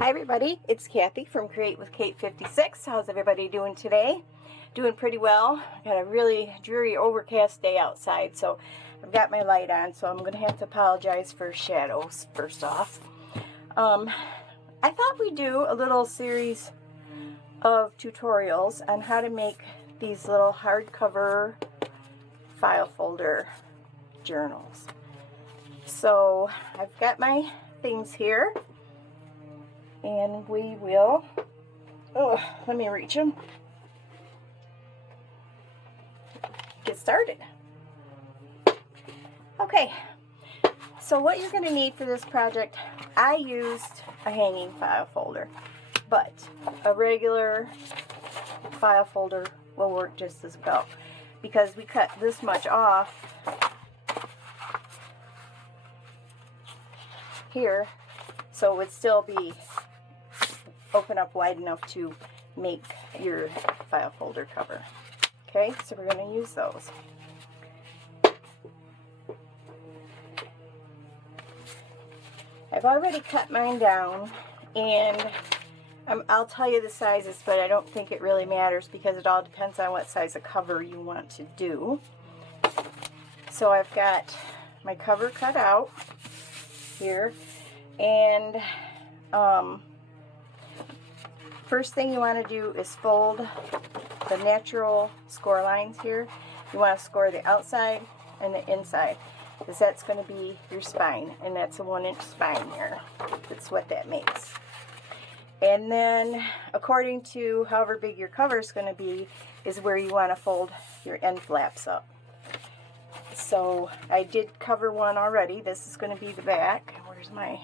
Hi everybody, it's Kathy from Create with Kate 56. How's everybody doing today? Doing pretty well. Got a really dreary overcast day outside, so I've got my light on, so I'm going to have to apologize for shadows first off. I thought we'd do a little series of tutorials on how to make these little hardcover file folder journals. So I've got my things here. And we will, let me reach them, get started. Okay, so what you're going to need for this project, I used a hanging file folder, but a regular file folder will work just as well, because we cut this much off here, so it would still be open up wide enough to make your file folder cover. Okay, so we're going to use those. I've already cut mine down, and I'll tell you the sizes, but I don't think it really matters because it all depends on what size of cover you want to do. So I've got my cover cut out here, and first thing you want to do is fold the natural score lines here. You want to score the outside and the inside, because that's going to be your spine, and that's a 1-inch spine here. That's what that makes. And then according to however big your cover is going to be is where you want to fold your end flaps up. So I did cover one already. This is going to be the back. Where's my...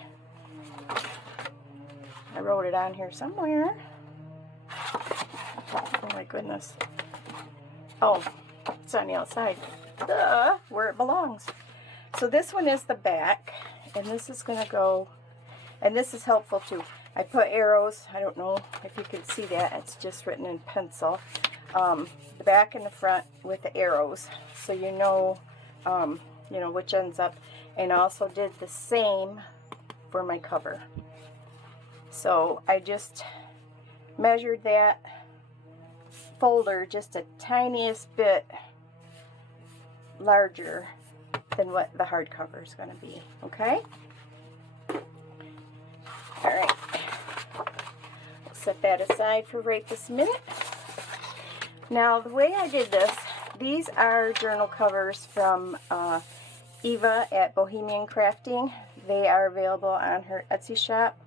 I wrote it on here somewhere. Oh my goodness. Oh, it's on the outside. Duh, where it belongs. So this one is the back, and this is going to go, and this is helpful too. I put arrows. I don't know if you can see that. It's just written in pencil. The back and the front with the arrows, so you know which ends up. And I also did the same for my cover. So I just measured that folder just a tiniest bit larger than what the hardcover is going to be. Okay? Alright. We'll set that aside for right this minute. Now, the way I did this, these are journal covers from Eva at Bohemian Crafting. They are available on her Etsy shop.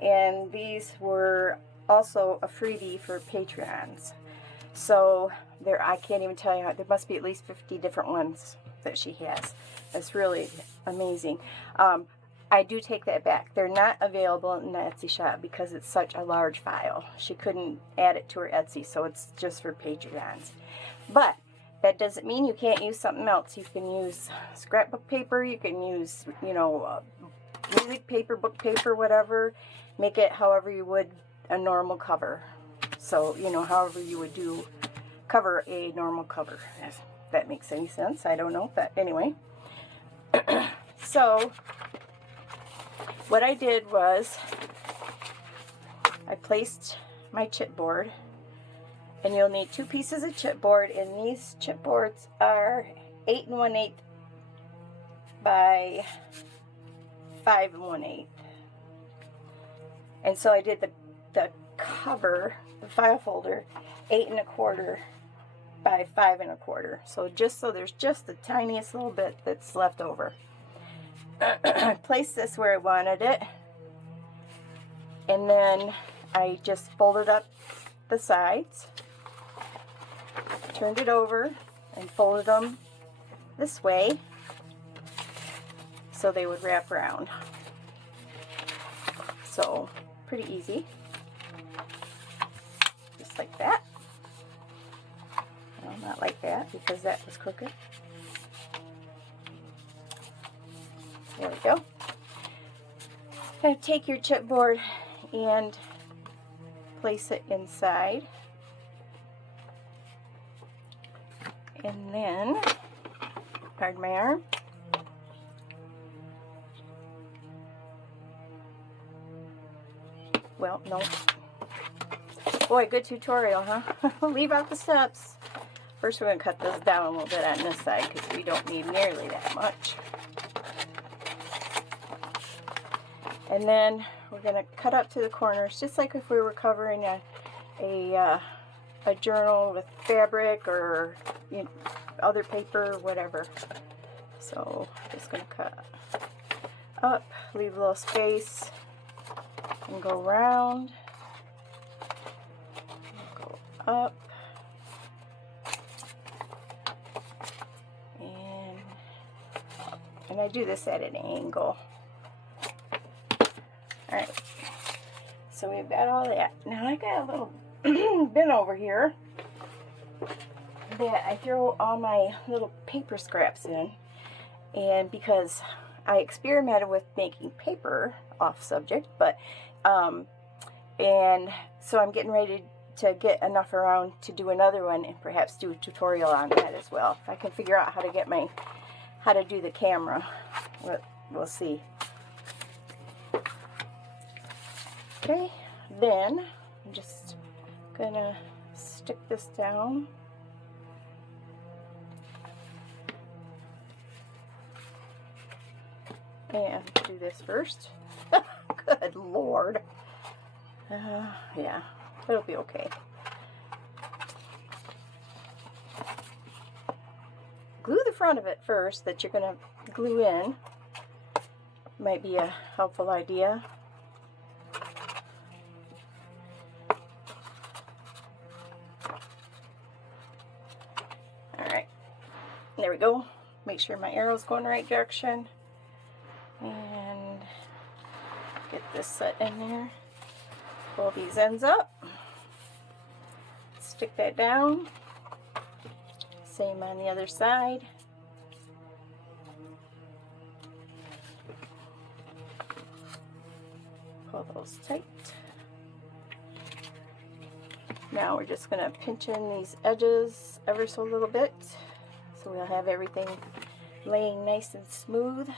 And these were also a freebie for Patreons. So I can't even tell you, there must be at least 50 different ones that she has. It's really amazing. I do take that back. They're not available in the Etsy shop because it's such a large file. She couldn't add it to her Etsy, so it's just for Patreons. But that doesn't mean you can't use something else. You can use scrapbook paper, you can use, music paper, book paper, whatever. Make it however you would a normal cover. So, however you would cover a normal cover. If that makes any sense. I don't know, but anyway. So, what I did was I placed my chipboard, and you'll need 2 pieces of chipboard, and these chipboards are 8 1/8 by 5 1/8. And so I did the cover, the file folder, 8 1/4 by 5 1/4. So there's just the tiniest little bit that's left over. I placed this where I wanted it, and then I just folded up the sides, turned it over, and folded them this way so they would wrap around. So pretty easy, just like that. Well, not like that, because that was crooked. There we go. Now take your chipboard and place it inside, and then, pardon my arm, well, no. Boy, good tutorial, huh? Leave out the steps. First, we're going to cut this down a little bit on this side because we don't need nearly that much. And then we're going to cut up to the corners, just like if we were covering a journal with fabric or, you know, other paper or whatever. So just going to cut up, leave a little space, and go around, go up, and up. And I do this at an angle. Alright, so we've got all that. Now I got a little bin over here that I throw all my little paper scraps in, and because I experimented with making paper off subject, but and so I'm getting ready to get enough around to do another one and perhaps do a tutorial on that as well. If I can figure out how to do the camera, we'll see. Okay, then I'm just gonna stick this down. And do this first. Good Lord. Yeah, it'll be okay. Glue the front of it first that you're going to glue in. Might be a helpful idea. Alright, there we go. Make sure my arrow's going the right direction. And get this set in there. Pull these ends up. Stick that down. Same on the other side. Pull those tight. Now we're just going to pinch in these edges ever so little bit, so we'll have everything laying nice and smooth.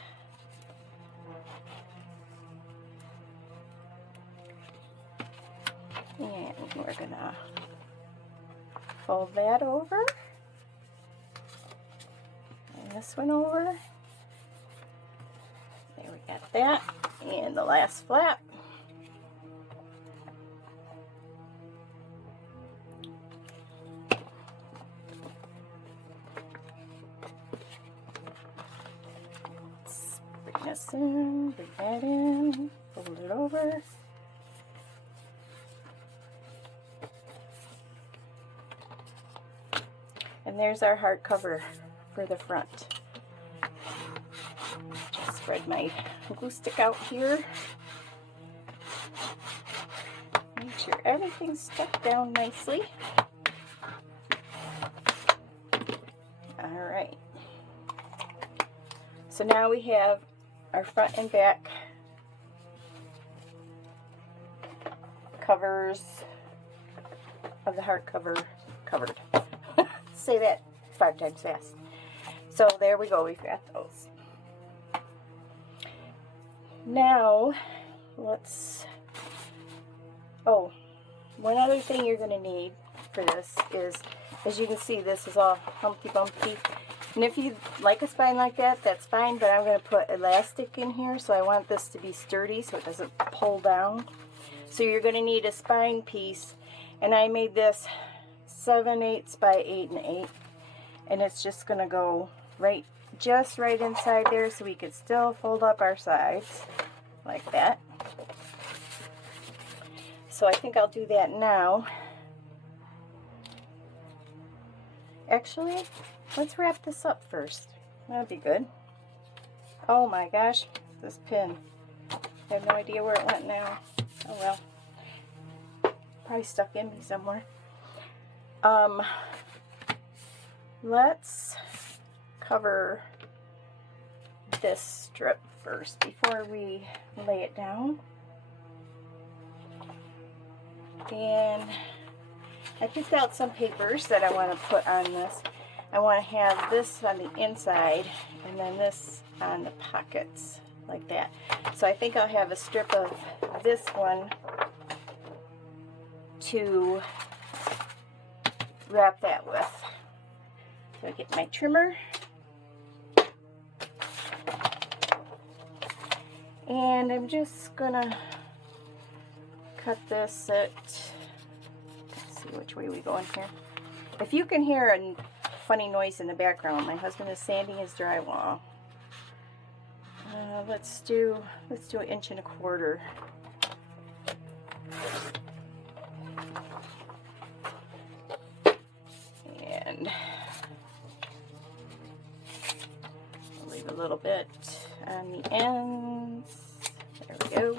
And we're going to fold that over, and this one over. There, we got that. And the last flap. Let's bring this in, bring that in, fold it over. And there's our hardcover for the front. Just spread my glue stick out here. Make sure everything's stuck down nicely. Alright. So now we have our front and back covers of the hardcover covered. Say that 5 times fast. So there we go, we've got those. Now let's, oh, one other thing you're going to need for this is, as you can see, this is all Humpty Bumpty. And if you like a spine like that, that's fine, but I'm going to put elastic in here, so I want this to be sturdy so it doesn't pull down. So you're going to need a spine piece, and I made this 7/8 by 8 1/8, and it's just going to go just right inside there, so we could still fold up our sides like that. So I think I'll do that now. Actually, let's wrap this up first. That'd be good. Oh my gosh, this pin. I have no idea where it went now. Oh well. Probably stuck in me somewhere. Let's cover this strip first before we lay it down. And I picked out some papers that I want to put on this. I want to have this on the inside and then this on the pockets like that. So I think I'll have a strip of this one to wrap that with. So I get my trimmer. And I'm just gonna cut this at, let's see which way we go in here. If you can hear a funny noise in the background, my husband is sanding his drywall. Let's do 1.25 inches. And I'll leave a little bit on the ends. There we go.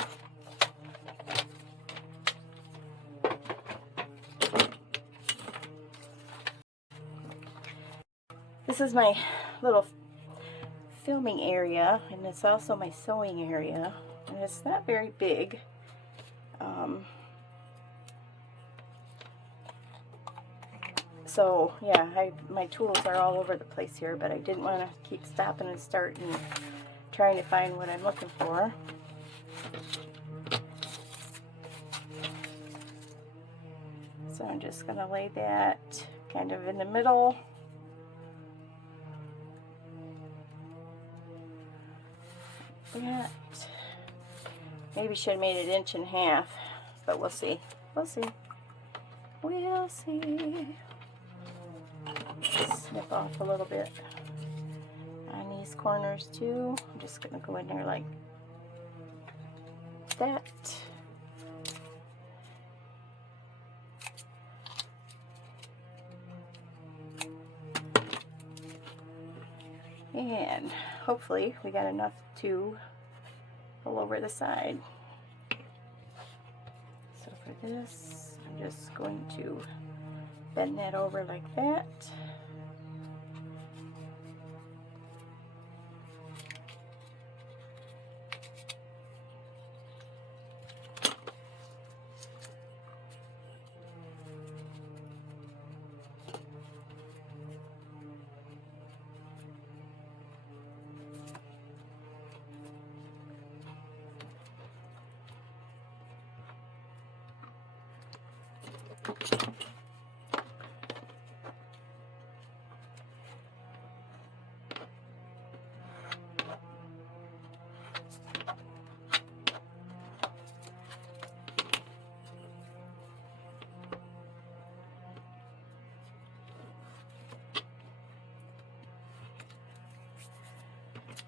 This is my little filming area, and it's also my sewing area, and it's not very big. So yeah, my tools are all over the place here, but I didn't want to keep stopping and starting and trying to find what I'm looking for. So I'm just going to lay that kind of in the middle. That. Maybe should have made it 1.5 inches, but we'll see. We'll see. We'll see. Snip off a little bit on these corners too. I'm just going to go in there like that. And hopefully we got enough to pull over the side. So for this, I'm just going to bend that over like that.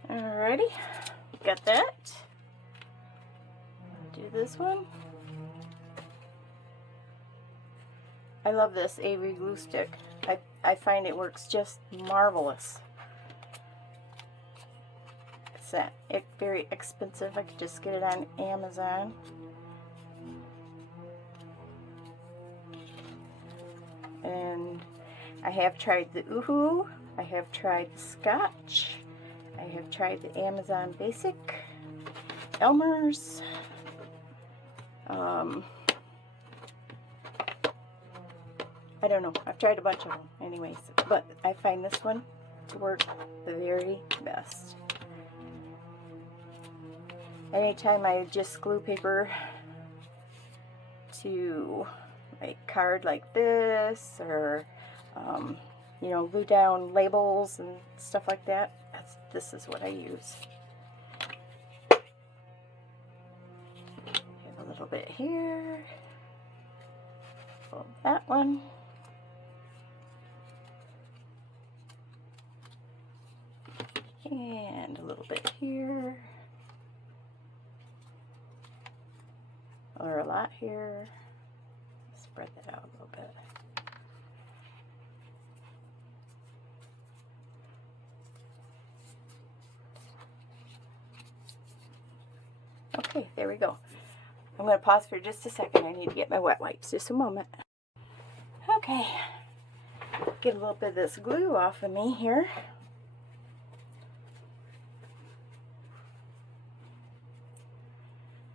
Alrighty, got that. Do this one. I love this Avery glue stick. I find it works just marvelous. It's very expensive. I could just get it on Amazon. And I have tried the Oohoo. I have tried the Scotch. I have tried the Amazon Basic, Elmer's. I don't know. I've tried a bunch of them anyways, but I find this one to work the very best. Anytime I just glue paper to like card like this, or you know, glue down labels and stuff like that, this is what I use. Have a little bit here. Fold that one. And a little bit here. Or a lot here. Spread that out a little bit. Okay, there we go. I'm going to pause for just a second. I need to get my wet wipes. Just a moment. Okay. Get a little bit of this glue off of me here.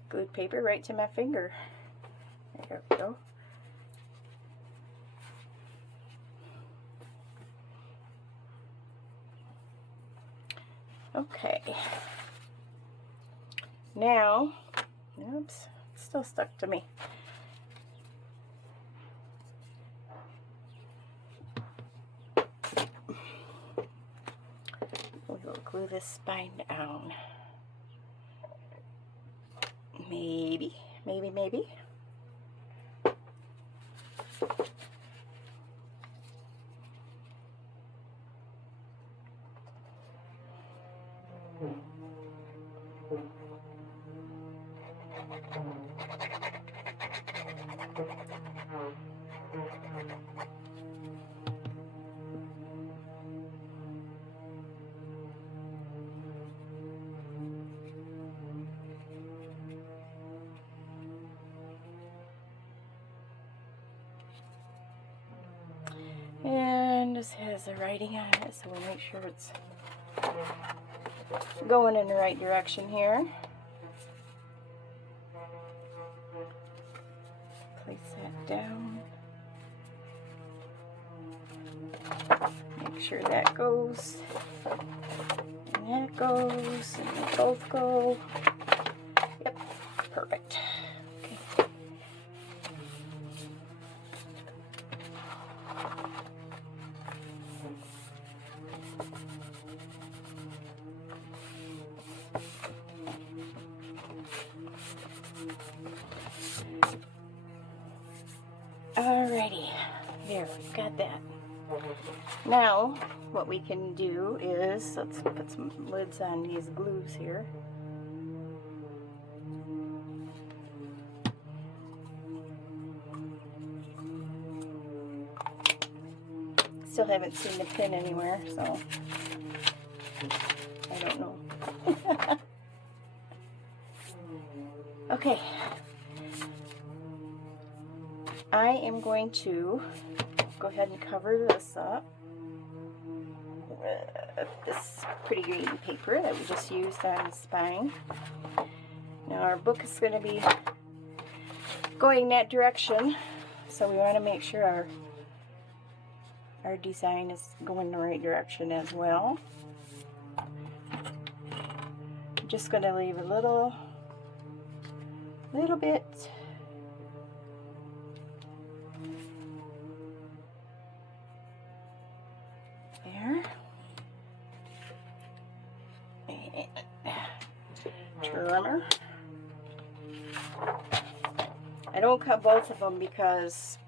Glued paper right to my finger. There we go. Okay. Now, oops, it's still stuck to me. glue this spine down. Maybe. And this has the writing on it, so we'll make sure it's going in the right direction here. Place that down. Make sure that goes, and that goes, and they both go. Yep, perfect. Okay. Alrighty, there, we've got that. Now, what we can do is, let's put some lids on these glues here. Still haven't seen the pin anywhere, so I don't know. Okay. I am going to go ahead and cover this up with this pretty green paper that we just used on the spine. Now our book is going to be going that direction, so we want to make sure our design is going the right direction as well. I'm just going to leave a little bit there. And trimmer. I don't cut both of them because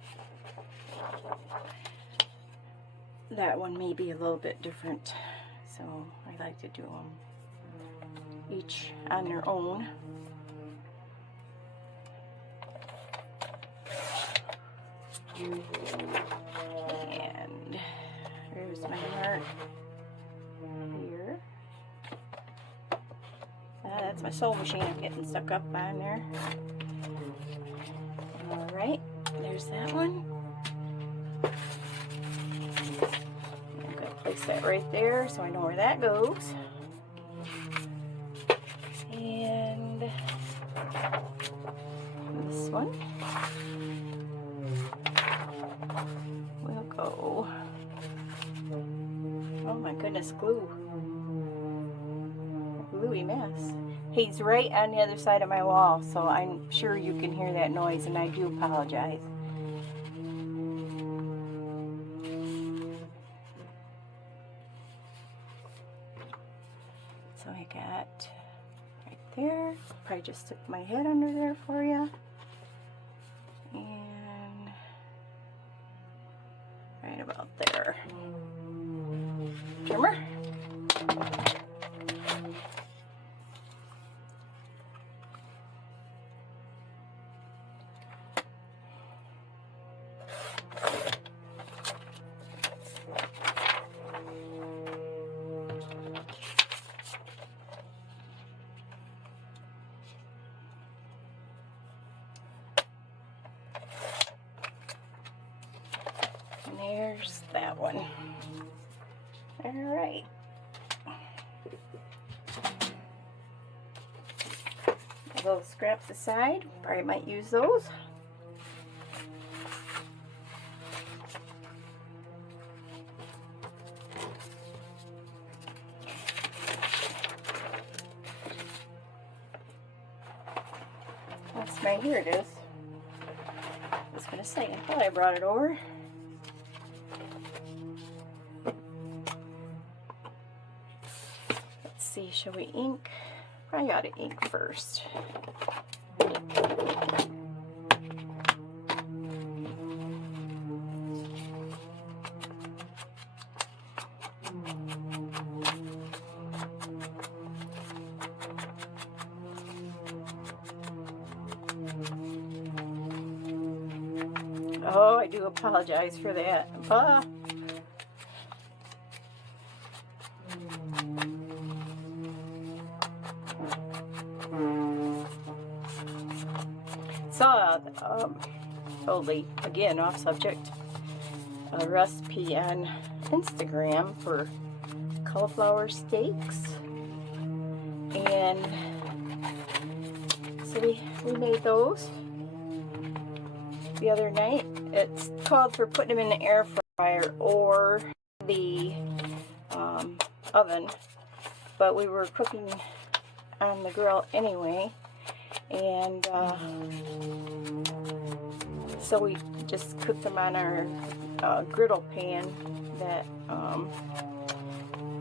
that one may be a little bit different, so I like to do them each on their own. And there's my mark here. That's my sewing machine I'm getting stuck up on there. Alright, there's that one. I'm going to place that right there so I know where that goes. And this one will go. Oh my goodness, glue. Gluey mess. He's right on the other side of my wall, so I'm sure you can hear that noise, and I do apologize. So I got right there. Probably just stick my head under there for you. And right about there. Trimmer. And there's that one. All right. Those scraps aside, probably might use those. That's my, here it is. I was gonna say, I thought I brought it over. see, shall we ink? Probably ought to ink first. Oh, I do apologize for that. Saw totally again off subject, a recipe on Instagram for cauliflower steaks, and so we made those the other night. It's called for putting them in the air fryer or the oven, but we were cooking on the grill anyway, and so we just cooked them on our griddle pan that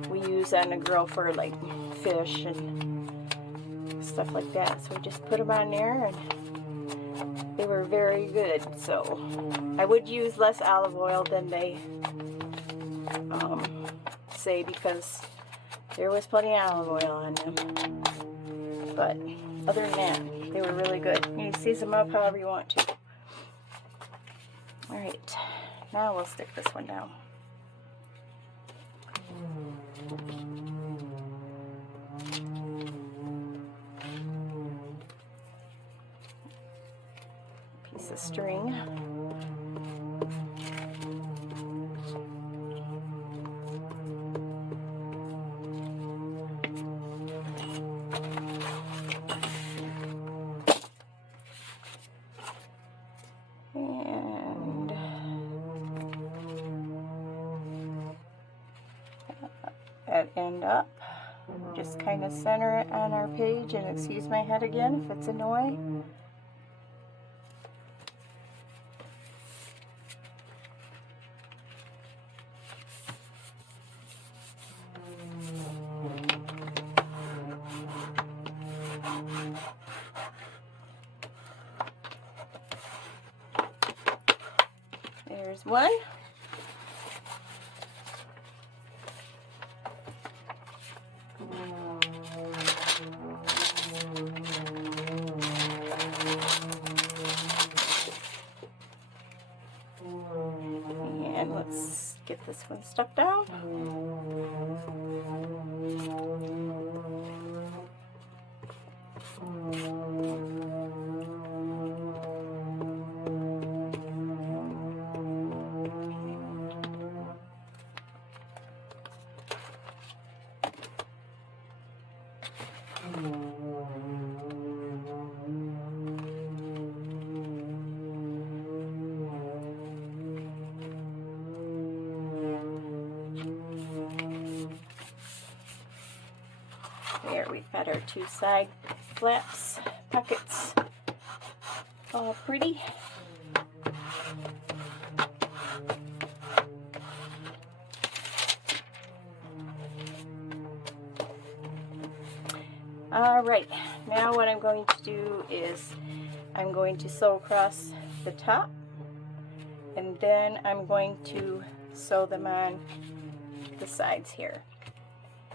we use on the grill for like fish and stuff like that. So we just put them on there, and they were very good. So I would use less olive oil than they say, because there was plenty of olive oil on them. But other than that, they were really good. You can season them up however you want to. Alright, now we'll stick this one down. Piece of string. That end up, just kind of center it on our page, and excuse my head again if it's in the way. There's one. And let's get this one stuck down. There, we've got our two side flaps, pockets, all pretty. Alright, now what I'm going to do is I'm going to sew across the top, and then I'm going to sew them on the sides here.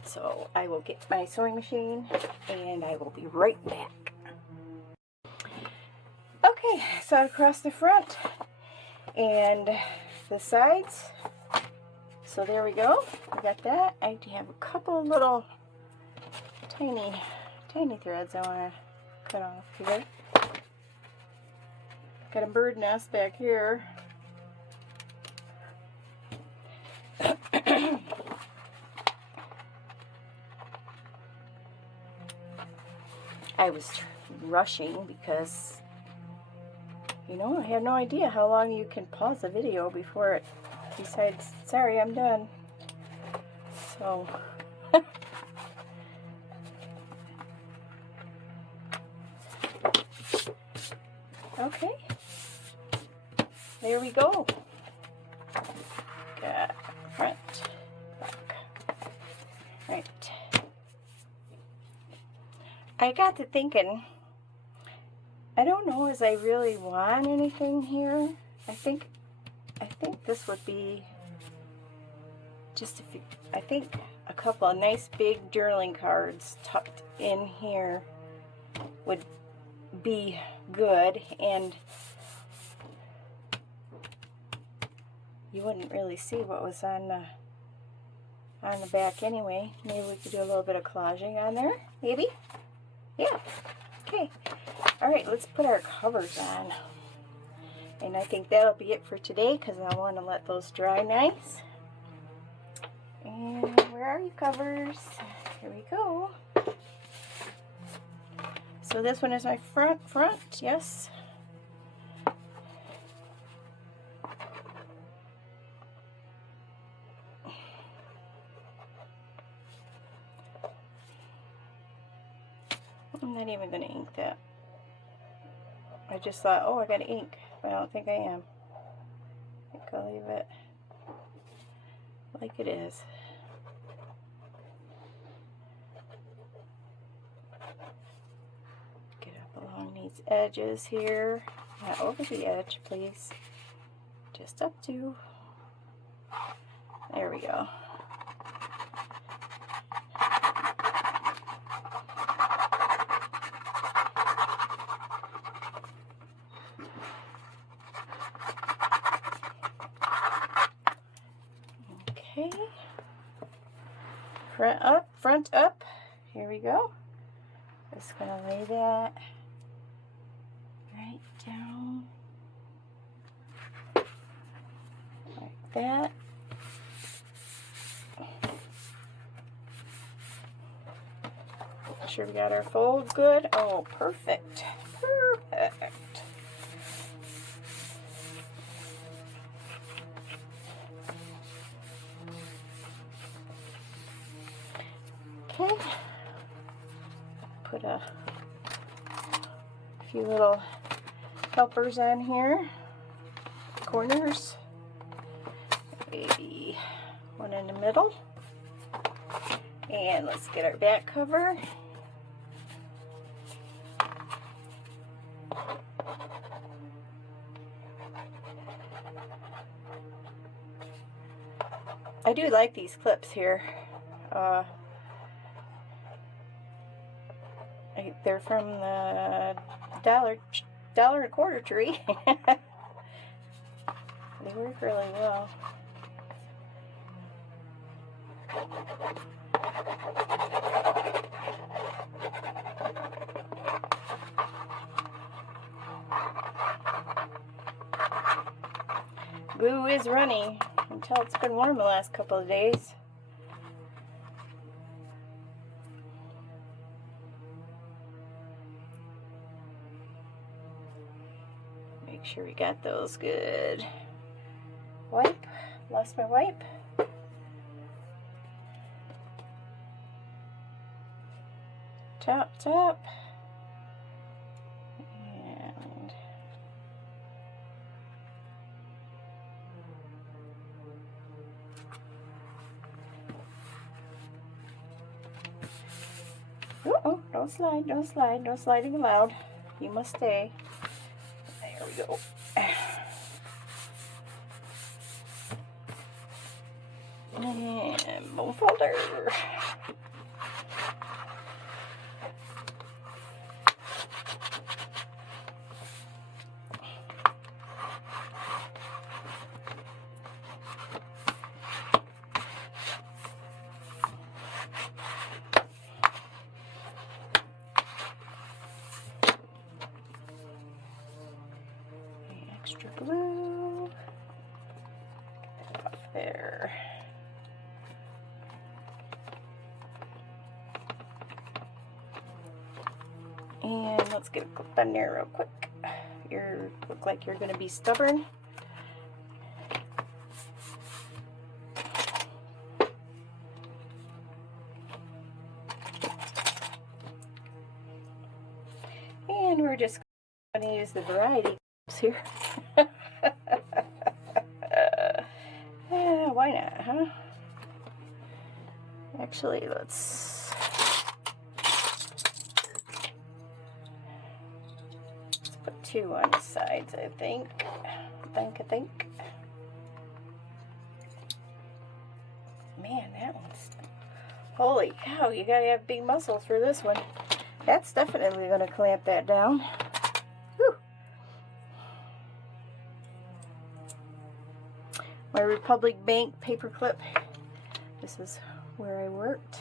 So I will get my sewing machine and I will be right back. Okay, so across the front and the sides. So there we go. We got that. I have a couple little tiny threads I want to cut off here. Got a bird nest back here. I was rushing because, you know, I had no idea how long you can pause a video before it decides, sorry, I'm done. So, okay, there we go. Got front, back. Right. I got to thinking, I don't know as I really want anything here. I think this would be just I think a couple of nice big journaling cards tucked in here would be good, and you wouldn't really see what was on the back anyway. Maybe we could do a little bit of collaging on there, maybe? Yeah, okay. All right, let's put our covers on. And I think that'll be it for today because I want to let those dry nice. And where are you, covers? Here we go. So this one is my front, yes. I'm not even going to ink that. I just thought, oh, I got to ink, but I don't think I am. I think I'll leave it like it is. Get up along these edges here. Not over the edge, please. Just up to. There we go. Okay, front up, here we go. Just gonna lay that right down like that. Make sure we got our fold good. Oh, perfect, perfect. Okay, put a few little helpers on here, corners, maybe one in the middle, and let's get our back cover. I do like these clips here. They're from the dollar and a quarter tree. They work really well. Glue is runny. Until it's been warm the last couple of days. Make sure we got those good. Wipe. Lost my wipe. Top. And uh-oh, don't slide, no sliding allowed. You must stay. There we go. And bone folder. Extra glue up there. And let's get a clip on there real quick. You look like you're going to be stubborn. And we're just going to use the variety here. Why not, huh? Actually, let's 2 on the sides, I think. I think. Man, that one's... Holy cow, you gotta have big muscles for this one. That's definitely gonna clamp that down. Whew. My Republic Bank paper clip. This is where I worked.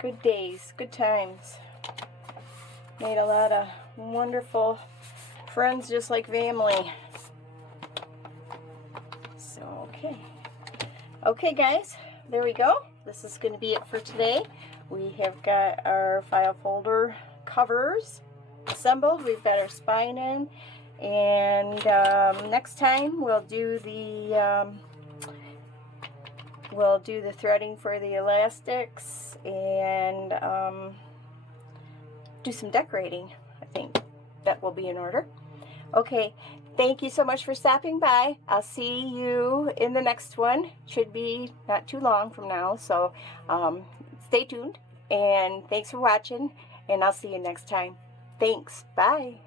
Good days, good times. Made a lot of wonderful friends, just like family. So, okay. Okay, guys, there we go. This is going to be it for today. We have got our file folder covers assembled. We've got our spine in. And next time we'll do the threading for the elastics and do some decorating. I think that will be in order. Okay, thank you so much for stopping by. I'll see you in the next one. Should be not too long from now, so stay tuned. And thanks for watching, and I'll see you next time. Thanks. Bye.